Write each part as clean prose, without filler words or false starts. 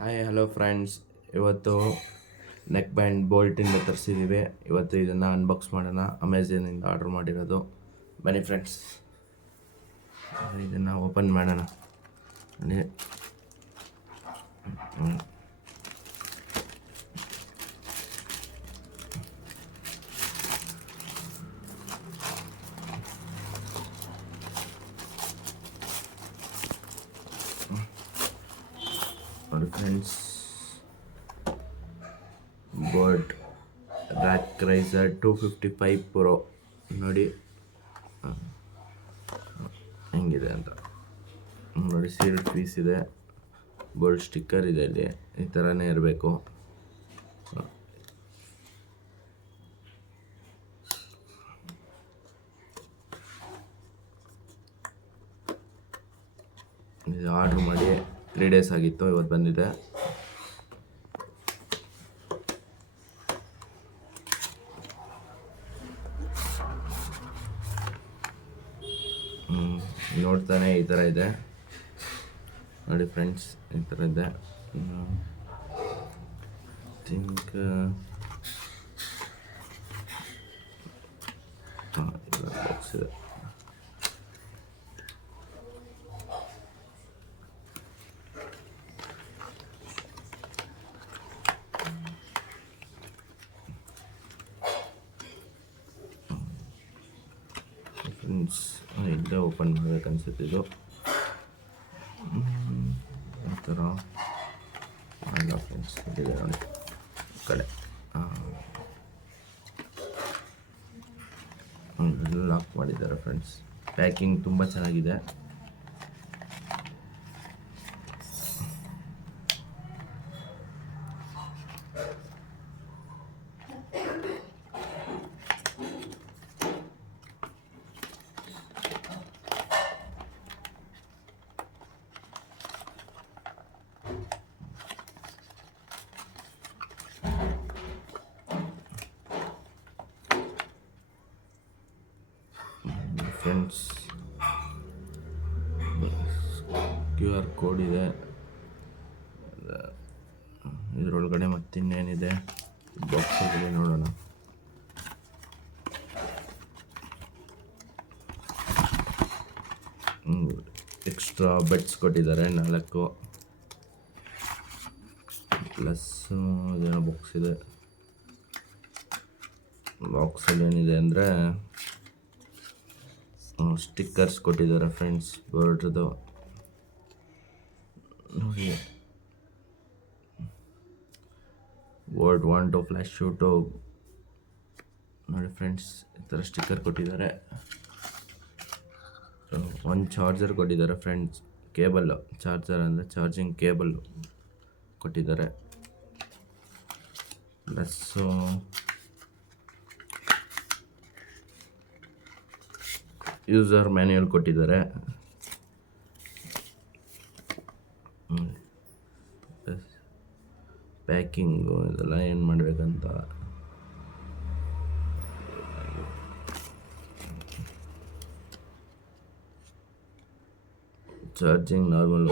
Hi hello friends. ಇವತ್ತು neck band ಬೋಲ್ಟಿಂದ ತರಿಸಿದ್ದೀವಿ. ಇವತ್ತು ಇದನ್ನು ಅನ್ಬಾಕ್ಸ್ ಮಾಡೋಣ. ಅಮೆಝಾನಿಂದ ಆರ್ಡ್ರ್ ಮಾಡಿರೋದು. ಬನ್ನಿ ಫ್ರೆಂಡ್ಸ್, ಇದನ್ನು ಓಪನ್ ಮಾಡೋಣ. ನೋಡಿ friends, bolt rack riser 255 Pro ನೋಡಿ ಹೆಂಗಿದೆ ಅಂತ ನೋಡಿ. ಸೀಲ್ಡ್ ಪೀಸ್ ಇದೆ, ಬೋಲ್ಟ್ ಸ್ಟಿಕ್ಕರ್ ಇದೆ. ಇಲ್ಲಿ ಈ ಥರನೇ ಇರಬೇಕು. ಇದು ಆರ್ಡ್ರ್ ಮಾಡಿ 3 days ಆಗಿತ್ತು, ಇವತ್ತು ಬಂದಿದೆ. ನೋಡ್ತಾನೆ ಈ ಥರ ಇದೆ ನೋಡಿ ಫ್ರೆಂಡ್ಸ್, ಈ ಥರ ಇದೆ. ಥಿಂಕ್ ಬಾಕ್ಸ್ ಇದೆ. ಫ್ರೆಂಡ್ಸ್, ಇಲ್ಲೇ ಓಪನ್ ಮಾಡಬೇಕನ್ಸುತ್ತೆ ಇದು. ಈ ಥರ ಅಲ್ಲ ಫ್ರೆಂಡ್ಸ್, ಇಲ್ಲಿದೆ ನೋಡಿ ಕಡೆ. ಲಾಕ್ ಮಾಡಿದ್ದಾರೆ ಫ್ರೆಂಡ್ಸ್. ಪ್ಯಾಕಿಂಗ್ ತುಂಬ ಚೆನ್ನಾಗಿದೆ. ಫ್ರೆಂಡ್ಸ್, QR ಕೋಡ್ ಇದೆ ಇದರೊಳಗಡೆ. ಮತ್ತಿನ್ನೇನಿದೆ ಬಾಕ್ಸಲ್ಲಿ ನೋಡೋಣ. ಎಕ್ಸ್ಟ್ರಾ ಬೆಡ್ಸ್ ಕೊಟ್ಟಿದ್ದಾರೆ 4 ಪ್ಲಸ್ ಇದೇನೋ ಬಾಕ್ಸ್ ಇದೆ. ಬಾಕ್ಸಲ್ಲಿ ಏನಿದೆ ಅಂದರೆ ಸ್ಟಿಕ್ಕರ್ಸ್ ಕೊಟ್ಟಿದ್ದಾರೆ ಫ್ರೆಂಡ್ಸ್ ಬೋಲ್ಟ್ದು ನೋಡಿ. ಬೋಲ್ಟ್ 1 to ಫ್ಲ್ಯಾಶ್ ಶೂಟು ನೋಡಿ ಫ್ರೆಂಡ್ಸ್, ಈ ಥರ ಸ್ಟಿಕ್ಕರ್ ಕೊಟ್ಟಿದ್ದಾರೆ. ಒಂದು ಚಾರ್ಜರ್ ಕೊಟ್ಟಿದ್ದಾರೆ ಫ್ರೆಂಡ್ಸ್, ಕೇಬಲ್ ಚಾರ್ಜರ್ ಅಂದರೆ ಚಾರ್ಜಿಂಗ್ ಕೇಬಲ್ ಕೊಟ್ಟಿದ್ದಾರೆ. ಪ್ಲಸ್ಸು ಯೂಸರ್ ಮ್ಯಾನ್ಯುಯಲ್ ಕೊಟ್ಟಿದ್ದಾರೆ. ಪ್ಯಾಕಿಂಗು ಇದೆಲ್ಲ ಏನು ಮಾಡಬೇಕಂತ. ಚಾರ್ಜಿಂಗ್ ನಾರ್ಮಲ್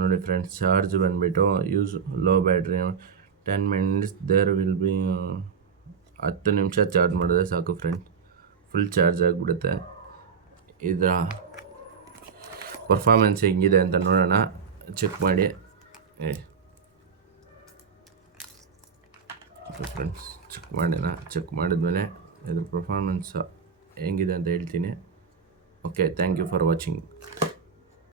ನೋಡಿ ಫ್ರೆಂಡ್ಸ್. ಚಾರ್ಜ್ ಬಂದುಬಿಟ್ಟು use low battery 10 minutes there will be 10 ನಿಮಿಷ ಚಾರ್ಜ್ ಮಾಡಿದ್ರೆ ಸಾಕು ಫ್ರೆಂಡ್ಸ್, ಫುಲ್ ಚಾರ್ಜ್ ಆಗಿಬಿಡುತ್ತೆ. ಇದರ ಪರ್ಫಾರ್ಮೆನ್ಸ್ ಹೆಂಗಿದೆ ಅಂತ ನೋಡೋಣ, ಚೆಕ್ ಮಾಡಿ ಫ್ರೆಂಡ್ಸ್. ಚೆಕ್ ಮಾಡಿದ್ಮೇಲೆ ಇದ್ರ ಪರ್ಫಾರ್ಮೆನ್ಸ್ ಹೆಂಗಿದೆ ಅಂತ ಹೇಳ್ತೀನಿ. Okay, thank you for watching.